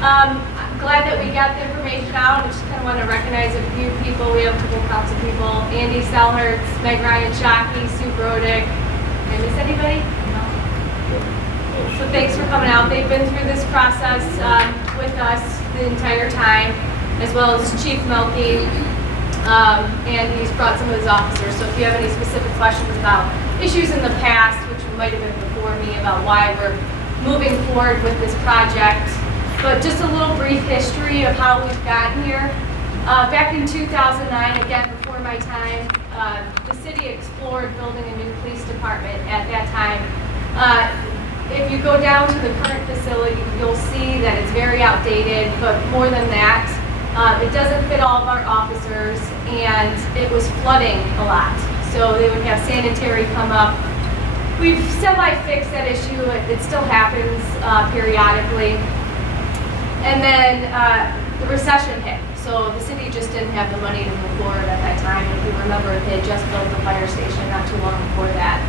I'm glad that we got the information out. I just kind of want to recognize a few people. We have a couple council people. Andy Selhertz, Meg Ryan Shockey, Sue Brodick. Did I miss anybody? No. So thanks for coming out. They've been through this process with us the entire time, as well as Chief Melky, and he's brought some of his officers. So if you have any specific questions about issues in the past, which might have been before me, about why we're moving forward with this project, but just a little brief history of how we've gotten here. Back in 2009, again before my time, the city explored building a new police department at that time. If you go down to the current facility, you'll see that it's very outdated, but more than that, it doesn't fit all of our officers, and it was flooding a lot. So they would have sanitary come up. We've semi-fixed that issue. It still happens periodically. And then the recession hit. So the city just didn't have the money to move forward at that time. And if you remember, they had just built the fire station not too long before that.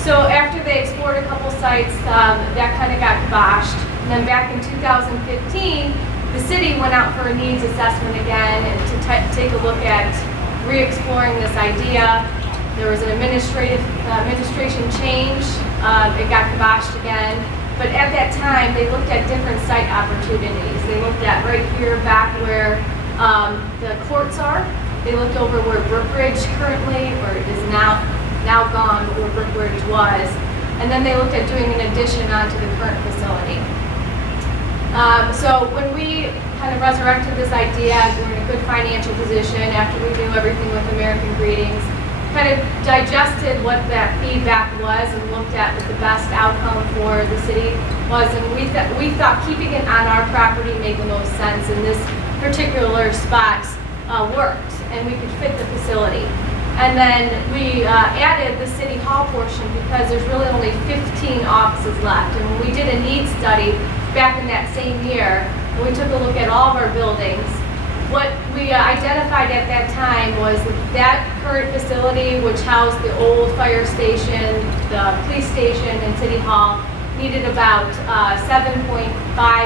So after they explored a couple sites, that kind of got kiboshed. And then back in 2015, the city went out for a needs assessment again and to take a look at re-exploring this idea. There was an administration change. It got kiboshed again. But at that time, they looked at different site opportunities. They looked at right here back where the courts are. They looked over where Brookridge currently, or it is now gone, but where Brookridge was. And then they looked at doing an addition onto the current facility. So when we kind of resurrected this idea, we were in a good financial position after we knew everything with American Greetings, kind of digested what that feedback was and looked at what the best outcome for the city was, and we thought keeping it on our property made the most sense, and this particular spot worked, and we could fit the facility. And then we added the city hall portion because there's really only 15 offices left, and when we did a needs study back in that same year, and we took a look at all of our buildings, what we identified at that time was that current facility, which housed the old fire station, the police station, and city hall, needed about $7.5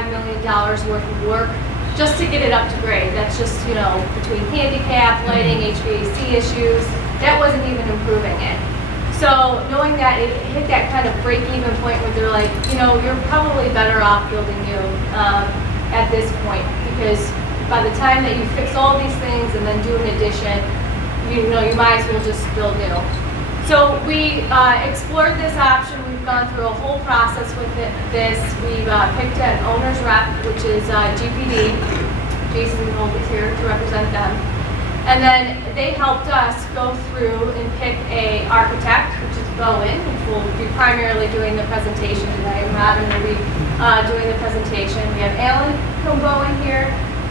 million worth of work just to get it up to grade. That's just, you know, between handicap, lighting, HVAC issues, that wasn't even improving it. So knowing that it hit that kind of break-even point where they're like, you know, you're probably better off building new at this point, because by the time that you fix all these things and then do an addition, you know, you might as well just build new. So we explored this option. We've gone through a whole process with this. We've picked an owner's rep, which is GPD. Jason is here to represent them. And then they helped us go through and pick an architect, which is Bowen, which will be primarily doing the presentation today. Robin will be doing the presentation. We have Alan from Bowen here,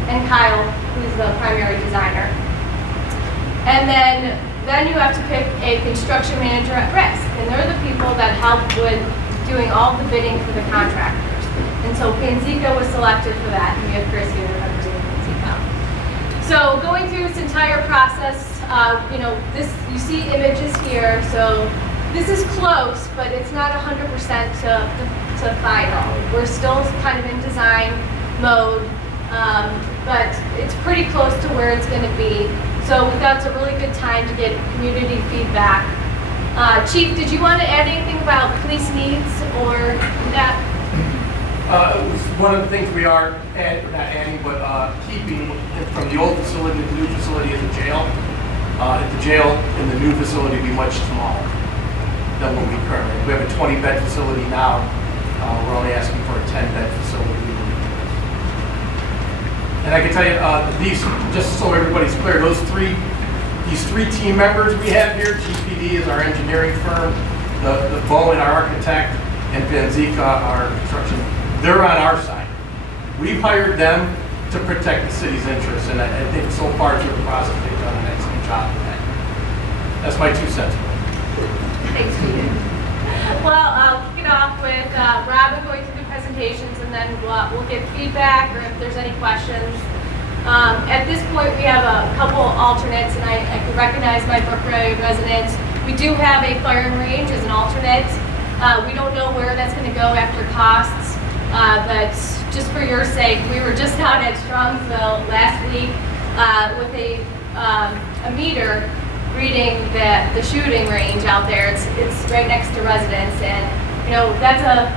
and Kyle, who's the primary designer. And then you have to pick a construction manager at risk, and they're the people that help with doing all the bidding for the contractors. And so Panzica was selected for that, and we have Chris here representing Panzica. So going through this entire process, you know, you see images here, so this is close, but it's not 100% to final. We're still kind of in design mode. But it's pretty close to where it's going to be. So we thought it's a really good time to get community feedback. Chief, did you want to add anything about police needs or that? It was one of the things we are not adding, but keeping from the old facility to the new facility is a jail. The jail in the new facility will be much smaller than what we currently have. We have a 20-bed facility now. We're only asking for a 10-bed facility. And I can tell you, these, just so everybody's clear, these three team members we have here, GPD is our engineering firm, the Bowen, our architect, and Panzica, our construction, they're on our side. We've hired them to protect the city's interests, and I think so far through the process, they've done an excellent job of that. That's my 2 cents. Thanks, Peter. Well, I'll kick it off with Robin going through the presentations, and then we'll get feedback or if there's any questions. At this point, we have a couple alternates, and I can recognize my Brookridge residents. We do have a firing range as an alternate. We don't know where that's going to go after costs. But just for your sake, we were just out at Strongsville last week with a meter reading the shooting range out there. It's right next to residents, and you know that's a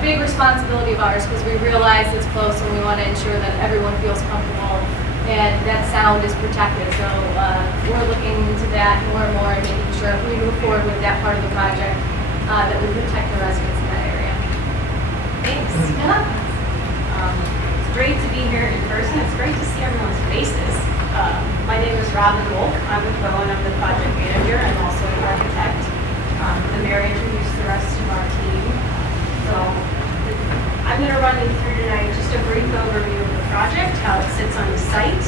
big responsibility of ours because we realize it's close and we want to ensure that everyone feels comfortable and that sound is protected. So we're looking into that more and more and making sure if we move forward with that part of the project that we protect the residents in that area. Thanks. Yeah. It's great to be here in person. It's great to see everyone's faces. My name is Robin Wolf. I'm with Bowen. I'm the project manager. I'm also an architect. The mayor introduced the rest of our team. So I'm going to run you through tonight just a brief overview of the project, how it sits on the site.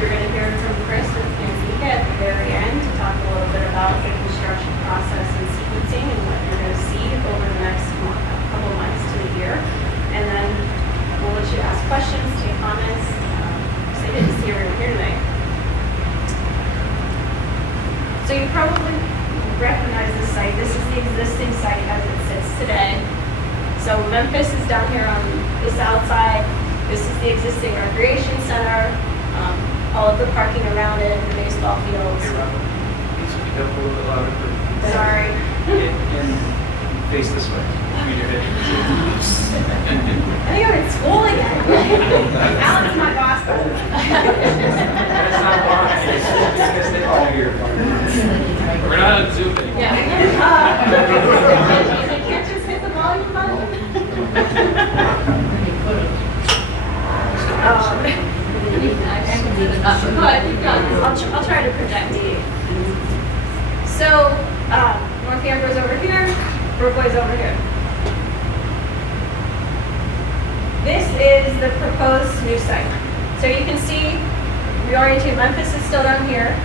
You're going to hear from Chris with Panzica at the very end to talk a little bit about the construction process and sequencing and what you're going to see over the next couple months to a year. And then we'll let you ask questions, take comments. Excited to see everyone here tonight. So you probably recognize the site. This is the existing site as it sits today. So Memphis is down here on the south side. This is the existing recreation center, all of the parking around it, the baseball fields. Hey, Robin, can you speak up a little bit louder? Sorry. And face this way. Use your head. I think I'm in school again. Alan's my boss. That's not fine. It's gonna stay all here. We're not on Zoom anymore. Yeah. You can't just hit the volume button. I'll try to project to you. So, North Amber's over here, Brookway's over here. This is the proposed new site. So you can see, reoriented Memphis is still down here.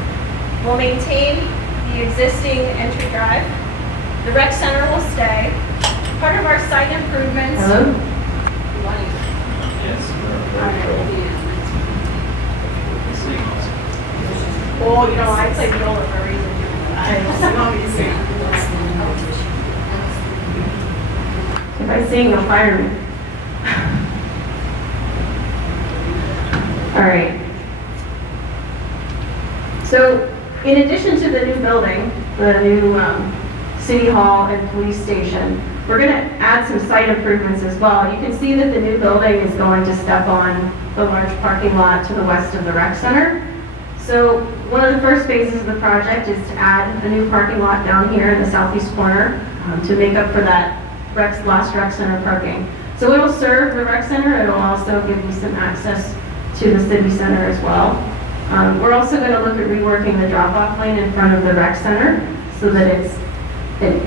We'll maintain the existing entry drive. The rec center will stay. Part of our site improvements. Yes. Oh, you know, I play viola for a reason. I'm always singing. If I sing, you'll fire me. All right. So, in addition to the new building, the new city hall and police station, we're going to add some site improvements as well. You can see that the new building is going to step on the large parking lot to the west of the rec center. So one of the first phases of the project is to add a new parking lot down here in the southeast corner to make up for that lost rec center parking. So it will serve the rec center. It will also give you some access to the city center as well. We're also going to look at reworking the drop-off lane in front of the rec center so that it's a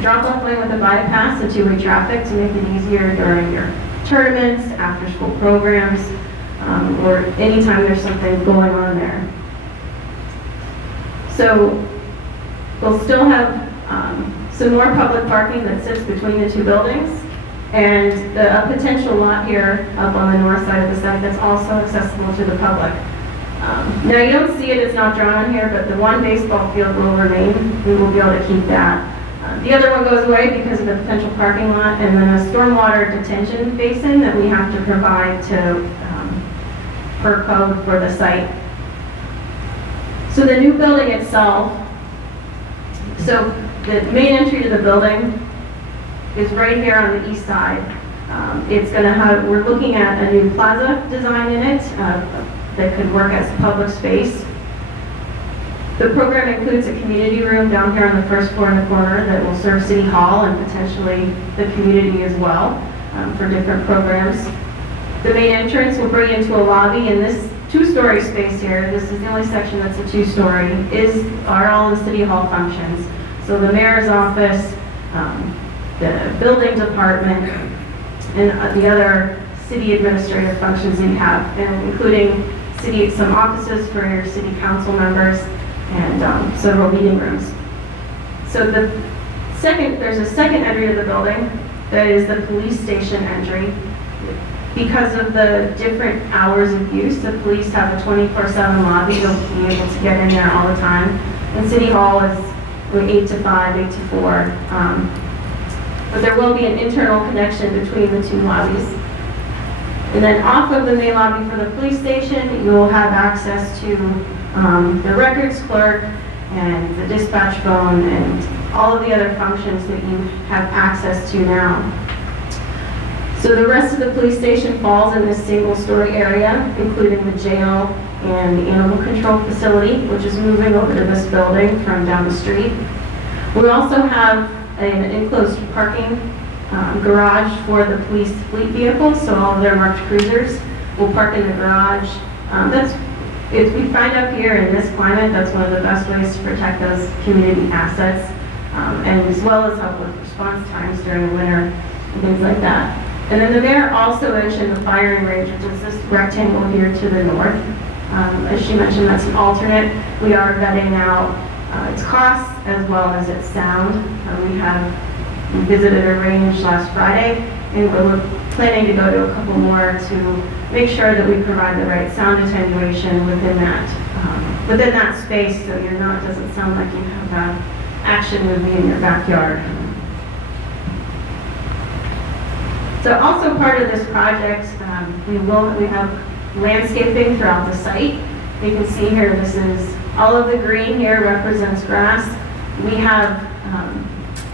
drop-off lane with a bypass and two-way traffic to make it easier during your tournaments, after-school programs, or anytime there's something going on there. So we'll still have some more public parking that sits between the two buildings, and a potential lot here up on the north side of the site that's also accessible to the public. Now you don't see it, it's not drawn on here, but the one baseball field will remain. We will be able to keep that. The other one goes away because of the potential parking lot, and then a stormwater detention basin that we have to provide to per code for the site. So the new building itself, so the main entry to the building is right here on the east side. It's going to have, we're looking at a new plaza design in it that could work as public space. The program includes a community room down here on the first floor in the corner that will serve City Hall and potentially the community as well for different programs. The main entrance will bring into a lobby, and this two-story space here, this is the only section that's a two-story, are all the City Hall functions. So the mayor's office, the building department, and the other city administrative functions that you have, and including some offices for your city council members and several meeting rooms. So there's a second entry to the building that is the police station entry. Because of the different hours of use, the police have a 24/7 lobby. You'll be able to get in there all the time. And City Hall is 8 to 5, 8 to 4. but there will be an internal connection between the two lobbies. And then off of the main lobby for the police station, you will have access to the records clerk and the dispatch phone and all of the other functions that you have access to now. So the rest of the police station falls in this single-story area, including the jail and the animal control facility, which is moving over to this building from down the street. We also have an enclosed parking garage for the police fleet vehicles, so all of their marked cruisers will park in the garage. We find up here in this climate, that's one of the best ways to protect those community assets, and as well as help with response times during the winter and things like that. And then the mayor also mentioned the firing range, which is this rectangle here to the north. As she mentioned, that's an alternate. We are vetting out its costs as well as its sound. We visited a range last Friday, and we're planning to go to a couple more to make sure that we provide the right sound attenuation within that space, so it doesn't sound like you have an action movie in your backyard. So also part of this project, we have landscaping throughout the site. You can see here, this is all of the green here represents grass. We have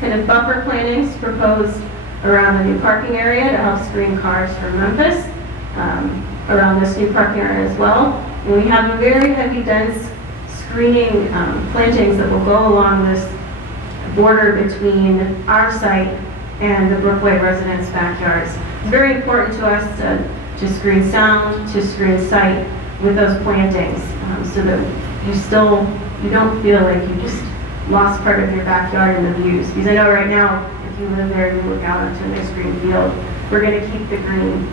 kind of buffer plantings proposed around the new parking area to help screen cars from Memphis, around this new parking area as well. And we have a very heavy, dense screening plantings that will go along this border between our site and the Brookway residents' backyards. It's very important to us to screen sound, to screen sight with those plantings, so that you don't feel like you just lost part of your backyard in the views. Because I know right now, if you live there and you look out onto a nice green field, we're going to keep the green.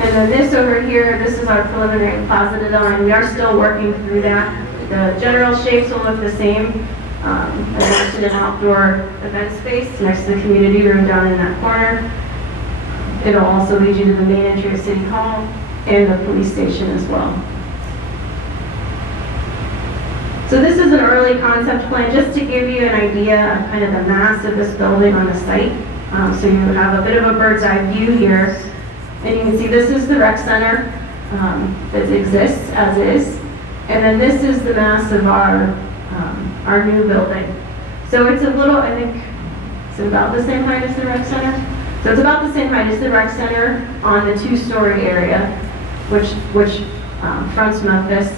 And then this over here, this is our preliminary plaza design. We are still working through that. The general shapes will look the same. I mentioned an outdoor event space next to the community room down in that corner. It'll also lead you to the main entry of City Hall and the police station as well. So this is an early concept plan just to give you an idea of kind of the mass of this building on the site. So you have a bit of a bird's eye view here. And you can see this is the rec center that exists as is. And then this is the mass of our new building. So it's a little, I think, it's about the same height as the rec center. So it's about the same height as the rec center on the two-story area, which fronts Memphis,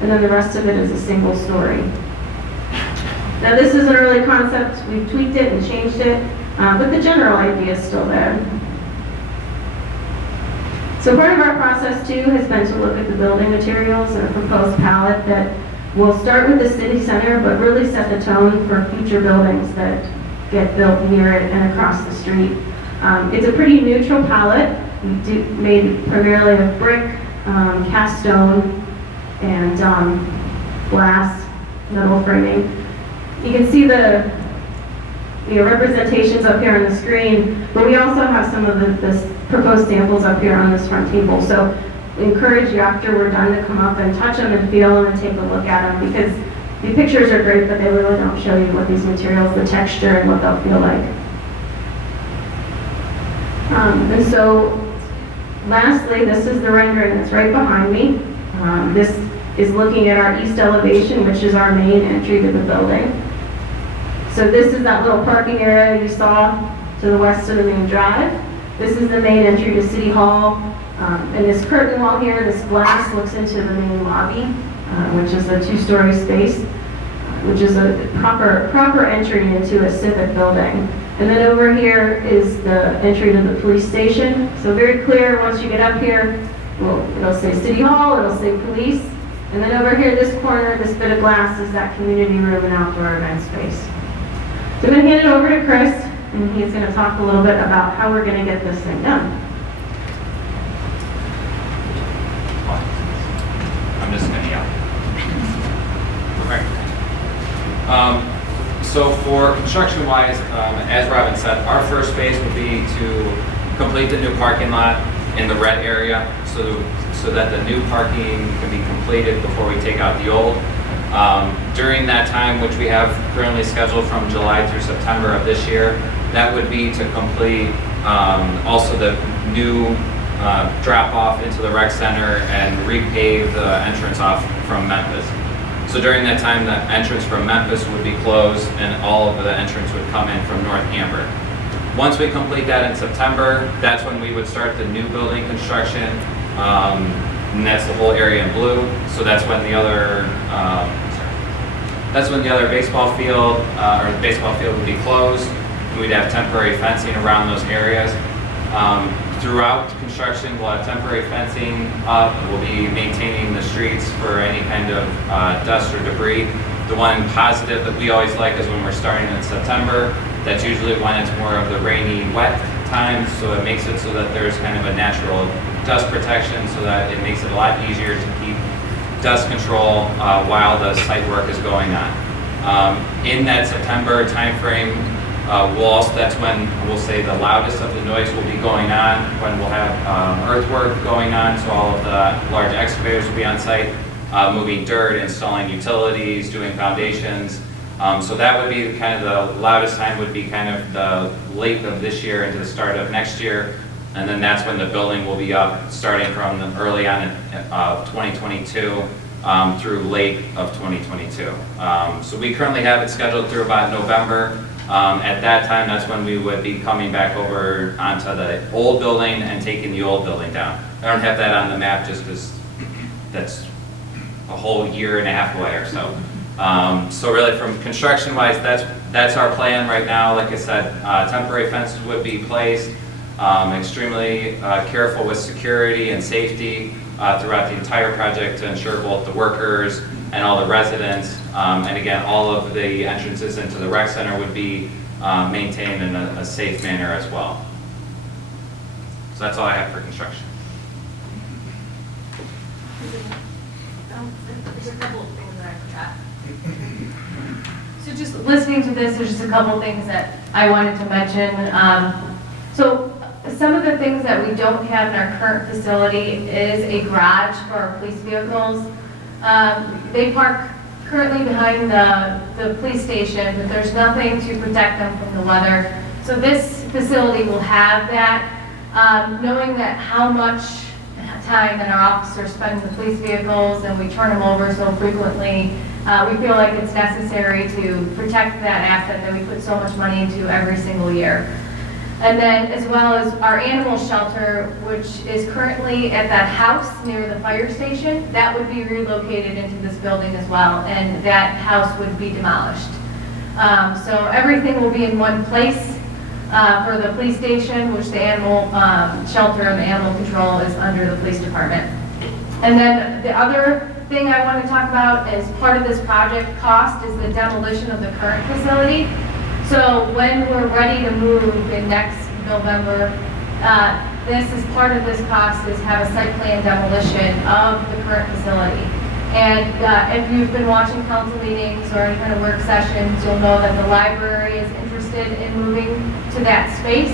and then the rest of it is a single story. Now this is an early concept. We've tweaked it and changed it, but the general idea is still there. So part of our process too has been to look at the building materials and a proposed palette that will start with the city center, but really set the tone for future buildings that get built near it and across the street. It's a pretty neutral palette, made primarily of brick, cast stone, and glass, metal framing. You can see the representations up here on the screen, but we also have some of the proposed samples up here on this front table. So I encourage you after we're done to come up and touch them and feel them and take a look at them, because the pictures are great, but they really don't show you what these materials, the texture, and what they'll feel like. And so lastly, this is the rendering that's right behind me. This is looking at our east elevation, which is our main entry to the building. So this is that little parking area you saw to the west of the main drive. This is the main entry to City Hall. And this curtain wall here, this glass looks into the main lobby, which is a two-story space, which is a proper entry into a civic building. And then over here is the entry to the police station. So very clear once you get up here, it'll say City Hall, it'll say police. And then over here, this corner, this bit of glass is that community room and outdoor event space. So I'm going to hand it over to Chris, and he's going to talk a little bit about how we're going to get this thing done. I'm just going to yell. Okay. So for construction-wise, as Robin said, our first phase would be to complete the new parking lot in the red area so that the new parking can be completed before we take out the old. During that time, which we have currently scheduled from July through September of this year, that would be to complete also the new drop off into the rec center and repave the entrance off from Memphis. So during that time, the entrance from Memphis would be closed and all of the entrance would come in from North Hamburg. Once we complete that in September, that's when we would start the new building construction, and that's the whole area in blue. So that's when the other baseball field or the baseball field would be closed. And we'd have temporary fencing around those areas. Throughout construction, we'll have temporary fencing up. We'll be maintaining the streets for any kind of dust or debris. The one positive that we always like is when we're starting in September. That's usually when it's more of the rainy, wet times, so it makes it so that there's kind of a natural dust protection, so that it makes it a lot easier to keep dust control while the site work is going on. In that September timeframe, that's when we'll say the loudest of the noise will be going on, when we'll have earthwork going on, so all of the large excavators will be on site, moving dirt, installing utilities, doing foundations. So that would be kind of the loudest time, would be kind of the late of this year into the start of next year. And then that's when the building will be up, starting from the early on of 2022 through late of 2022. So we currently have it scheduled through about November. At that time, that's when we would be coming back over onto the old building and taking the old building down. I don't have that on the map just because that's a whole year and a half away or so. So really from construction-wise, that's our plan right now. Like I said, temporary fences would be placed, extremely careful with security and safety throughout the entire project to ensure both the workers and all the residents, and again, all of the entrances into the rec center would be maintained in a safe manner as well. So that's all I have for construction. There's a couple of things that I forgot. So just listening to this, there's just a couple of things that I wanted to mention. So some of the things that we don't have in our current facility is a garage for our police vehicles. They park currently behind the police station, but there's nothing to protect them from the weather. So this facility will have that. Knowing that how much time that our officers spend in the police vehicles and we turn them over so frequently, we feel like it's necessary to protect that asset that we put so much money into every single year. And then as well as our animal shelter, which is currently at that house near the fire station, that would be relocated into this building as well, and that house would be demolished. So everything will be in one place for the police station, which the animal shelter and the animal control is under the police department. And then the other thing I want to talk about as part of this project cost is the demolition of the current facility. So when we're ready to move in next November, this is part of this cost is have a site plan demolition of the current facility. And if you've been watching council meetings or any kind of work sessions, you'll know that the library is interested in moving to that space.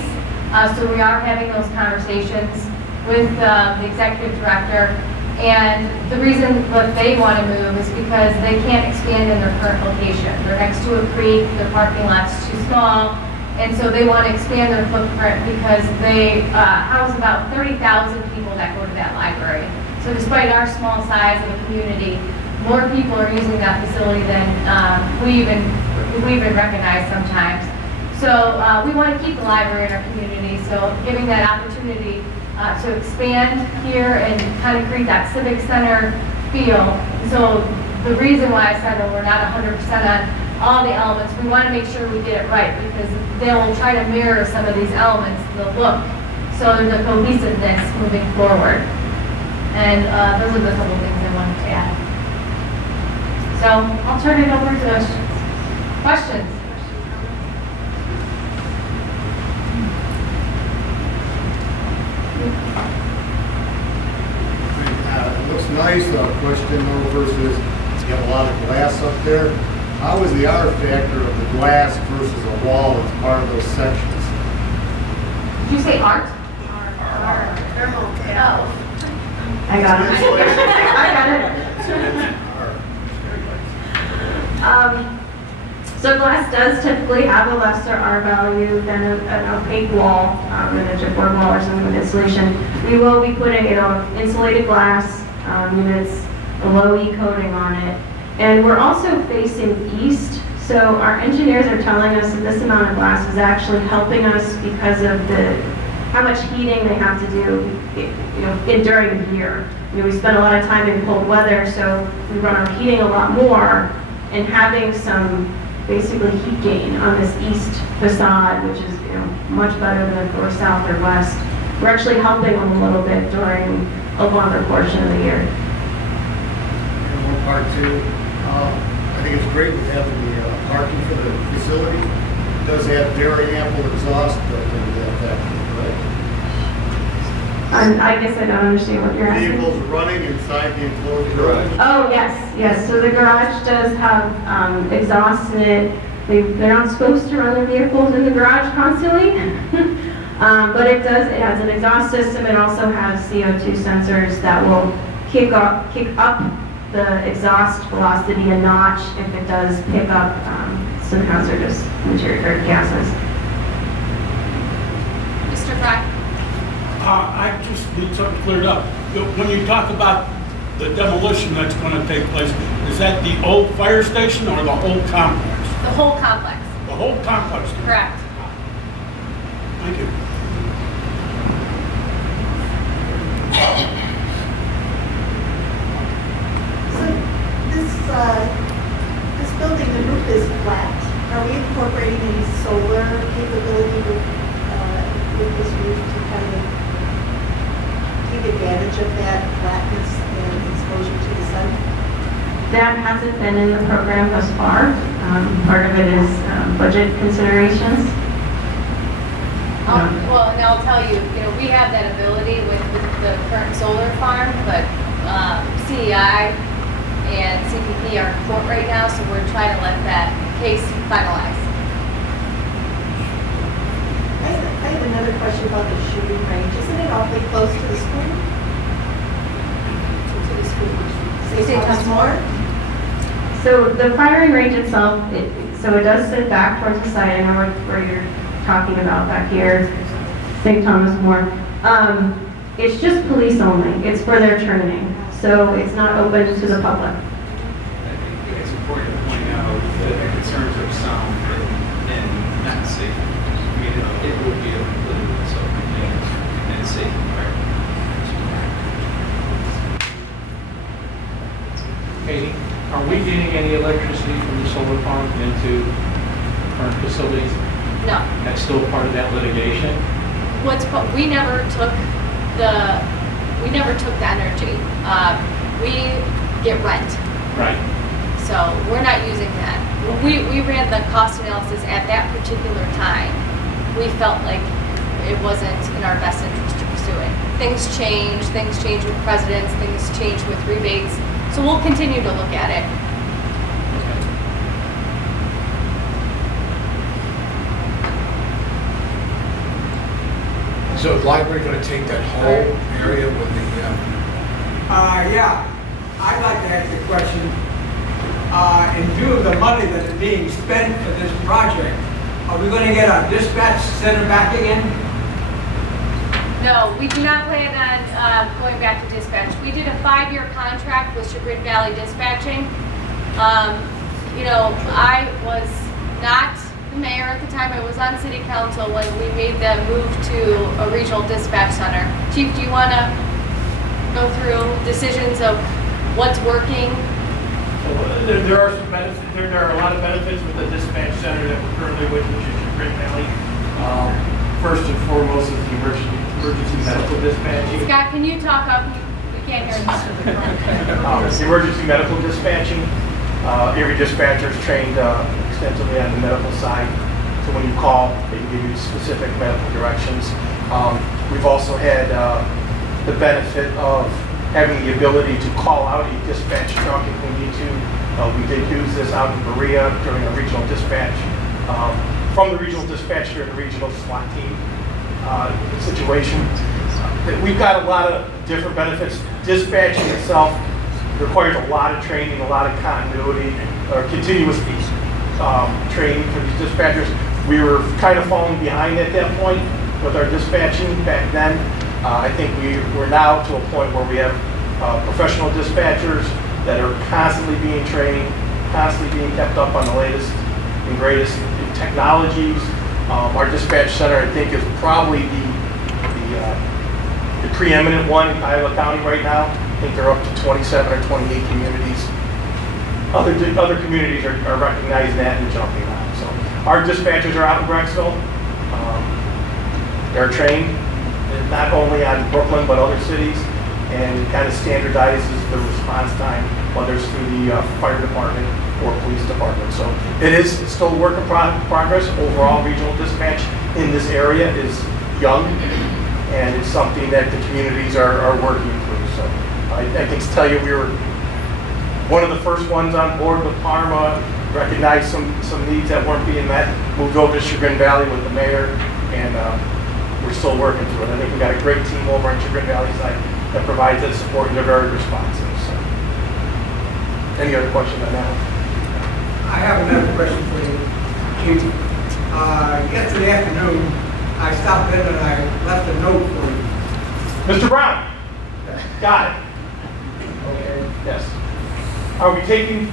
So we are having those conversations with the executive director. And the reason that they want to move is because they can't expand in their current location. They're next to a creek, their parking lot's too small, and so they want to expand their footprint because they house about 30,000 people that go to that library. So despite our small size of a community, more people are using that facility than we even recognize sometimes. So we want to keep the library in our community, so giving that opportunity to expand here and kind of create that civic center feel. So the reason why I said that we're not 100% on all the elements, we want to make sure we get it right because they'll try to mirror some of these elements, the look, so there's a cohesiveness moving forward. And those are the couple things I wanted to add. So I'll turn it over to questions. It looks nice, question though, versus you have a lot of glass up there. How is the R factor of the glass versus a wall as part of those sections? Did you say art? R. Oh. I got it. Insulation. I got it. R. So glass does typically have a lesser R value than an opaque wall, than a chipboard wall or something with insulation. We will be putting, insulated glass units, a low E coating on it. And we're also facing east, so our engineers are telling us that this amount of glass is actually helping us because of how much heating they have to do, during the year. We spend a lot of time in cold weather, so we run our heating a lot more, and having some basically heat gain on this east facade, which is much better than if it were south or west. We're actually helping them a little bit during a longer portion of the year. And one part too, I think it's great with having the parking for the facility. It does have very ample exhaust built into that factory, right? I guess I don't understand what you're asking. Vehicles running inside the enclosed garage. Oh, yes. So the garage does have exhaust in it. They're not supposed to run their vehicles in the garage constantly. But it has an exhaust system. It also has CO2 sensors that will kick up the exhaust velocity a notch if it does pick up some hazardous material or gases. Mr. Fry? I just need something cleared up. When you talk about the demolition that's going to take place, is that the old fire station or the whole complex? The whole complex, The whole complex? correct. Thank you. So this building, the roof is flat. Are we incorporating any solar capability with this roof to kind of take advantage of that flatness and exposure to the sun? That hasn't been in the program thus far. Part of it is budget considerations. Well, and I'll tell you, we have that ability with the current solar farm, but CEI and CPP are in court right now, so we're trying to let that case finalize. I have another question about the shooting range. Isn't it awfully close to the school? To the school? Say Thomas More? So the firing range itself, it does sit back towards the side. I know where you're talking about back here, St. Thomas More. It's just police only. It's for their training. So it's not open to the public. I think it's important to point out the concerns of sound and not safety. I mean, it will be a completely self-contained and safe environment. Katie, are we getting any electricity from the solar farm into current facilities? No. That's still part of that litigation? We never took the energy. We get rent. Right. So we're not using that. We ran the cost analysis at that particular time. We felt like it wasn't in our best interest to pursue it. Things change with presidents, things change with rebates. So we'll continue to look at it. So the library going to take that whole area with the, Yeah, I'd like to ask a question. In view of the money that is being spent for this project, are we going to get our dispatch center back again? No, we do not plan on going back to dispatch. We did a 5-year contract with Chagrin Valley Dispatching. I was not the mayor at the time. I was on city council when we made the move to a regional dispatch center. Chief, do you want to go through decisions of what's working? There are some benefits. There are a lot of benefits with the dispatch center that we're currently with, which is Chagrin Valley. First and foremost is the emergency medical dispatching. Scott, can you talk up? We can't hear this. The emergency medical dispatching. Every dispatcher is trained extensively on the medical side. So when you call, they can give you specific medical directions. We've also had the benefit of having the ability to call out a dispatch truck if we need to. We did use this out in Berea during a regional dispatch. From the regional dispatch during the regional SWAT team situation. We've got a lot of different benefits. Dispatching itself requires a lot of training, a lot of continuity, or continuous training for these dispatchers. We were kind of falling behind at that point with our dispatching back then. I think we're now to a point where we have professional dispatchers that are constantly being trained, constantly being kept up on the latest and greatest technologies. Our dispatch center, I think, is probably the preeminent one in Iowa County right now. I think they're up to 27 or 28 communities. Other communities are recognizing that and jumping on it. So our dispatchers are out in Brecksville. They're trained not only on Brooklyn but other cities, and it kind of standardizes the response time, whether it's through the fire department or police department. So it's still a work in progress. Overall, regional dispatch in this area is young, and it's something that the communities are working through. So I can tell you we were one of the first ones on board with Parma, recognized some needs that weren't being met, moved over to Chagrin Valley with the mayor, and we're still working through it. I think we got a great team over in Chagrin Valley side that provides that support, and they're very responsive. So, any other questions on that? I have another question for you, Chief. Yesterday afternoon, I stopped in and I left a note for you. Mr. Brown, got it. Okay. Yes. Are we taking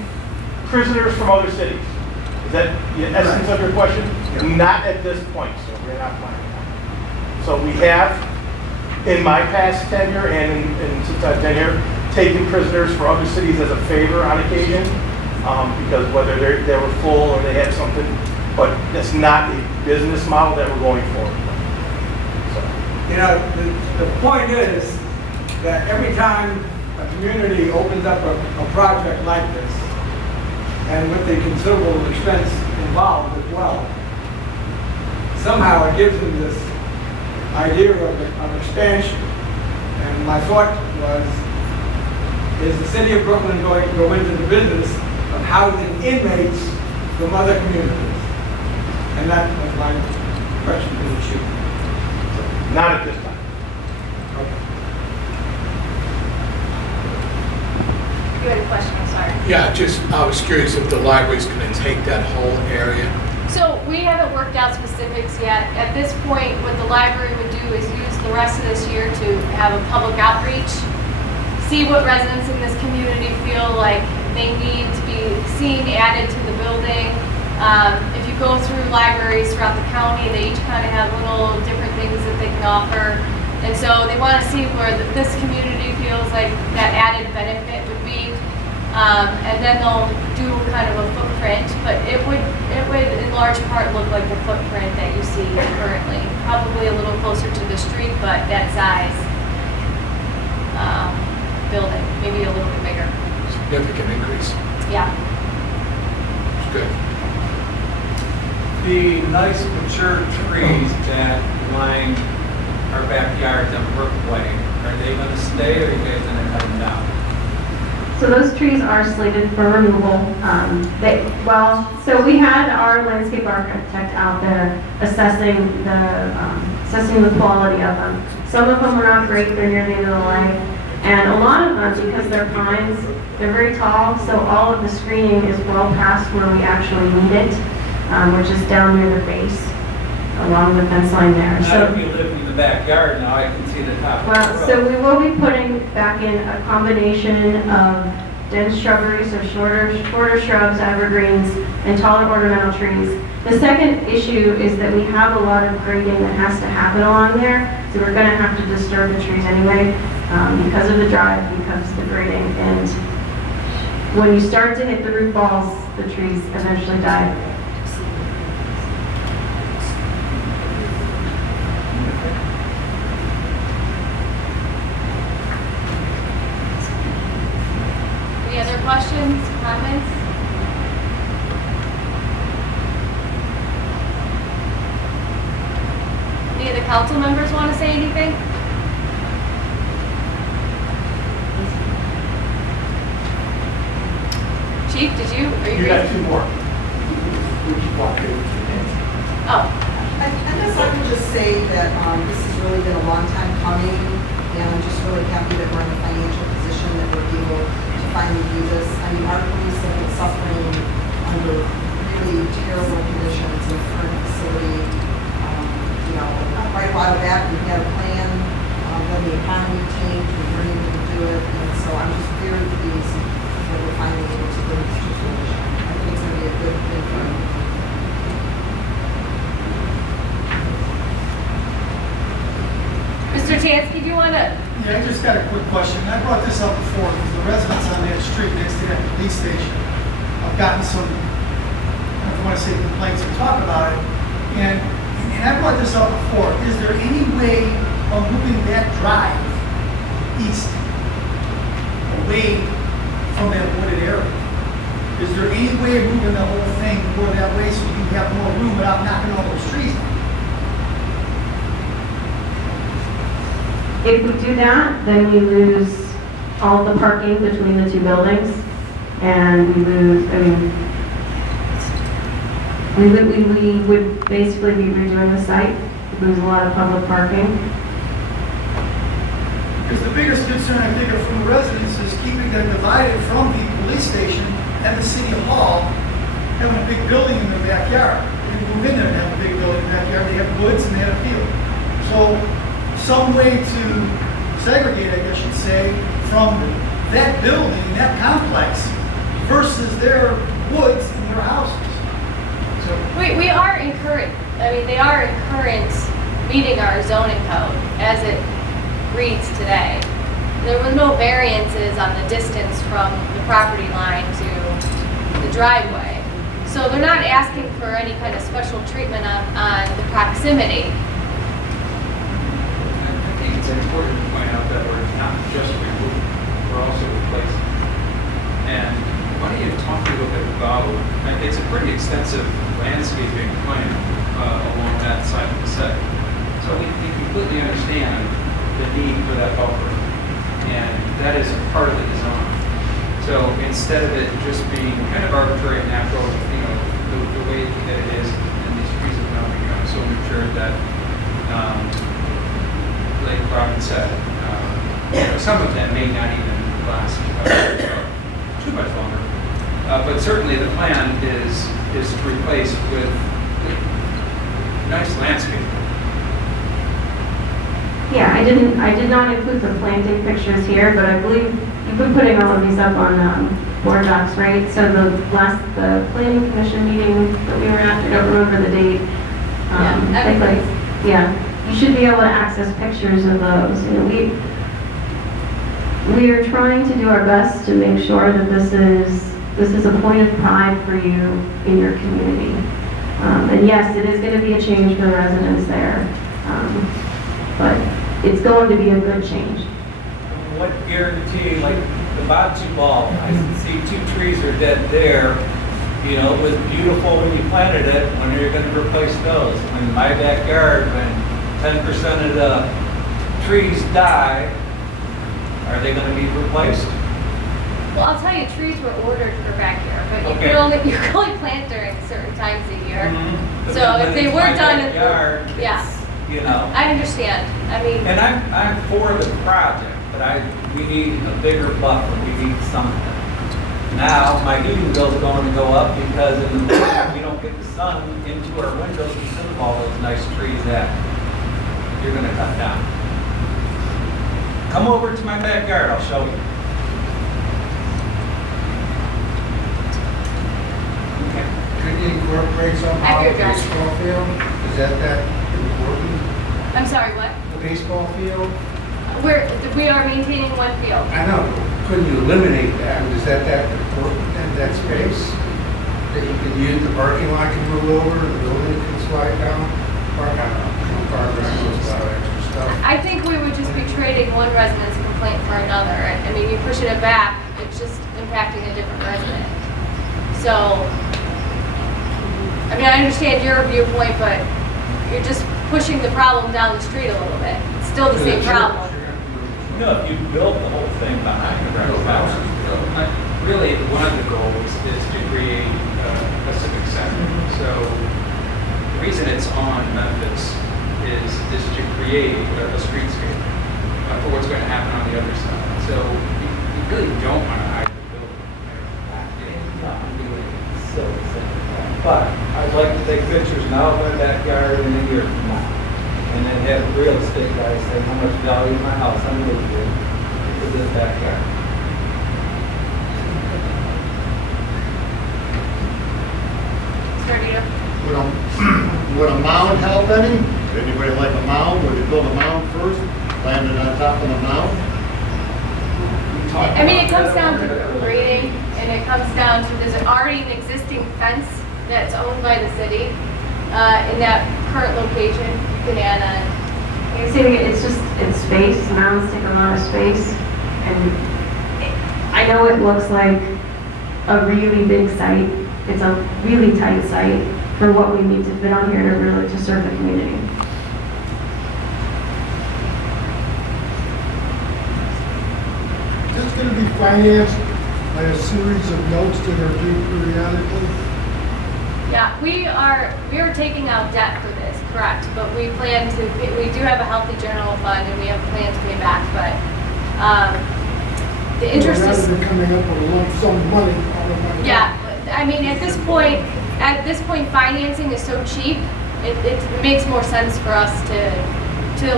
prisoners from other cities? Is that the essence of your question? Yeah. Not at this point, so we're not planning that. So we have, in my past tenure and since I've been here, taken prisoners for other cities as a favor on occasion, because whether they were full or they had something, but that's not a business model that we're going for. So. You know, the point is that every time a community opens up a project like this, and with the considerable expense involved as well, somehow it gives them this idea of expansion. And my thought was, is the city of Brooklyn going to go into the business of housing inmates from other communities? And that was my question to the chief. Not at this time. Okay. You had a question, I'm sorry. Yeah, I was curious if the library's going to take that whole area. So we haven't worked out specifics yet. At this point, what the library would do is use the rest of this year to have a public outreach, see what residents in this community feel like they need to be seen added to the building. If you go through libraries throughout the county, they each kind of have little different things that they can offer. And so they want to see where this community feels like that added benefit would be. And then they'll do kind of a footprint, but it would in large part look like the footprint that you see currently. Probably a little closer to the street, but that size building, maybe a little bit bigger. Significant increase. Yeah. It's good. The nice mature trees that line our backyards on Brookway, are they gonna stay or are you guys gonna cut them down? So those trees are slated for removal. So we had our landscape architect out there assessing the quality of them. Some of them are not great, they're near the end of the life. And a lot of them, because they're pines, they're very tall, so all of the screening is well past where we actually need it, which is down near the base, along the fence line there. Now, if you live in the backyard now, I can see the top of the Well, road. so we will be putting back in a combination of dense shrubbery, so shorter shrubs, evergreens, and taller ornamental trees. The second issue is that we have a lot of grading that has to happen along there, so we're going to have to disturb the trees anyway because of the drive, because of the grading. And when you start to hit the root balls, the trees eventually die. Any other questions, comments? Any of the council members want to say anything? Chief, are you got ready? two more. Oh, I guess I would just say that this has really been a long time coming, and I'm just really happy that we're in a financial position that we're able to finally do this. I mean, our police have been suffering under really terrible conditions in the current facility. You know, quite a while back, we had a plan, when the economy changed, we weren't able to do it, and so I'm just very pleased that we're finally able to bring this to fruition. I think it's gonna be a good thing for everyone. Mr. Tansky, do you want to? Yeah, I just got a quick question. I brought this up before because the residents on that street next to that police station have gotten some, I don't know if you want to say complaints or talk about it. And I brought this up before. Is there any way of moving that drive east, away from that wooded area? Is there any way of moving the whole thing more that way so you have more room without knocking all those trees down? If we do that, then we lose all the parking between the two buildings, and we lose, I mean, we would basically be redoing the site, lose a lot of public parking. Because the biggest concern I think from the residents is keeping them divided from the police station and the city hall, having a big building in their backyard. They move in there and have a big building in the backyard, they have woods and they have a field. So some way to segregate, I guess you'd say, from that building, that complex, versus their woods and their houses. So, We are in current, I mean, they are in current meeting our zoning code as it reads today. There was no variances on the distance from the property line to the driveway. So they're not asking for any kind of special treatment on the proximity. I think it's important to point out that we're not just removing, we're also replacing. And why don't you talk a little bit about, it's a pretty extensive landscaping plan along that side of the site. So we completely understand the need for that buffer. And that is a part of the design. So instead of it just being kind of arbitrary and natural, you know, the way that it is, and these trees have now become so mature that like Robin said, you know, some of them may not even last too much longer. But certainly the plan is to replace with nice landscape. Yeah, I did not include the planting pictures here, but I believe you've been putting all of these up on board docs, right? So the planning commission meeting that we were at, I don't remember the date. You should be able to access pictures of those. You know, we are trying to do our best to make sure that this is a point of pride for you in your community. And yes, it is going to be a change for the residents there, but it's going to be a good change. What guarantee, like the bocce ball, I see 2 trees are dead there. You know, it was beautiful when you planted it. When are you going to replace those? In my backyard, when 10% of the trees die, are they going to be replaced? Well, I'll tell you, trees were ordered for back here, but you can only plant during certain times a year. Mm-hmm. So if they were done in backyard, yeah, you know. I understand. I mean, And I'm for the project, but we need a bigger buffer. We need something. Now my heating bill's going to go up because in the winter we don't get the sun into our windows because of all those nice trees that you're going to cut down. Come over to my backyard, I'll show you. Could you incorporate somehow I the hear you. baseball field? Is that important? I'm sorry, what? The baseball field? We are maintaining one field. I know, couldn't you eliminate that? Is that important in that space? That you could use, the parking lot can move over, the building can slide down? Or, I don't know, progress, a lot of extra stuff. I think we would just be trading one resident's complaint for another. I mean, you pushing it back, it's just impacting a different resident. So, I mean, I understand your viewpoint, but you're just pushing the problem down the street a little bit. It's still the same problem. You know, if you build the whole thing behind the house. Really, one of the goals is to create a civic center. So the reason it's on Memphis is to create a streetscape for what's going to happen on the other side. So you really don't want to hide the facility center. But I'd like to take pictures now of my backyard in a year from now. And then have real estate guys say how much value in my house I'm moving in because of this backyard. Would a mound help any? Would anybody like a mound? Would they build a mound first, land it on top of the mound? I mean, it comes down to grading, and it comes down to, there's already an existing fence that's owned by the city in that current location. You can add on. I say it's just, it's space, mounds take a lot of space, and I know it looks like a really big site. It's a really tight site for what we need to fit on here to really to serve the community. Is this going to be financed by a series of notes that are due periodically? Yeah, we are taking out debt for this, correct, but we do have a healthy general fund and we have a plan to pay back, but the interest is. Rather than coming up with a lump sum of money, all the money. Yeah, I mean, at this point, financing is so cheap, it makes more sense for us to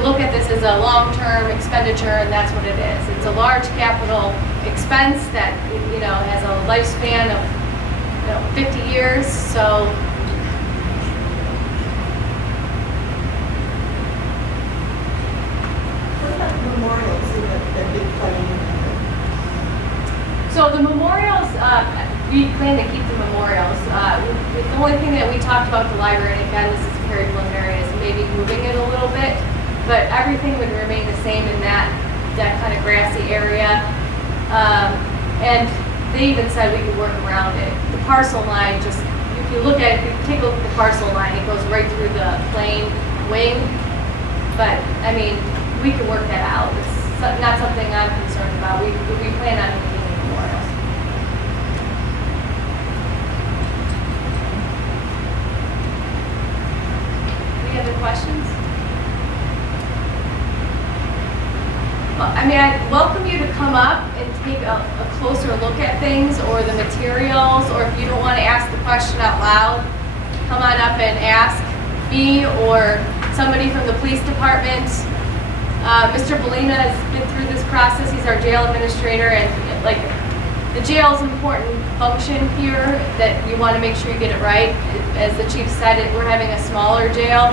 look at this as a long-term expenditure, and that's what it is. It's a large capital expense that, has a lifespan of 50 years, so. What about the memorials in the big plane? So the memorials, we plan to keep the memorials. The only thing that we talked about the library, and again, this is very preliminary, is maybe moving it a little bit, but everything would remain the same in that kind of grassy area. And they even said we could work around it. The parcel line, just, if you look at it, if you take a look at the parcel line, it goes right through the plain wing. But, I mean, we can work that out. It's not something I'm concerned about. We plan on maintaining memorials. Any other questions? Well, I mean, I'd welcome you to come up and take a closer look at things or the materials, or if you don't want to ask the question out loud, come on up and ask me or somebody from the police department. Mr. Bolina has been through this process. He's our jail administrator, and the jail is an important function here that we want to make sure you get it right. As the chief said, we're having a smaller jail.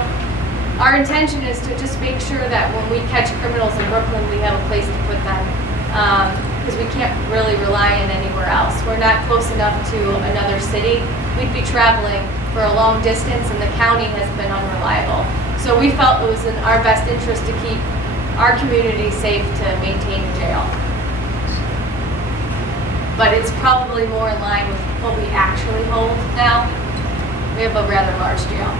Our intention is to just make sure that when we catch criminals in Brooklyn, we have a place to put them, because we can't really rely on anywhere else. We're not close enough to another city. We'd be traveling for a long distance, and the county has been unreliable. So we felt it was in our best interest to keep our community safe to maintain the jail. But it's probably more in line with what we actually hold now. We have a rather large jail.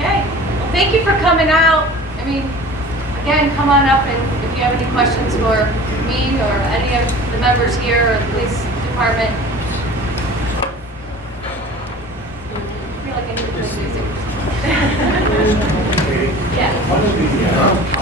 Okay, well, thank you for coming out. I mean, again, come on up, and if you have any questions for me or any of the members here or the police department. I feel like I need to play music. Yeah.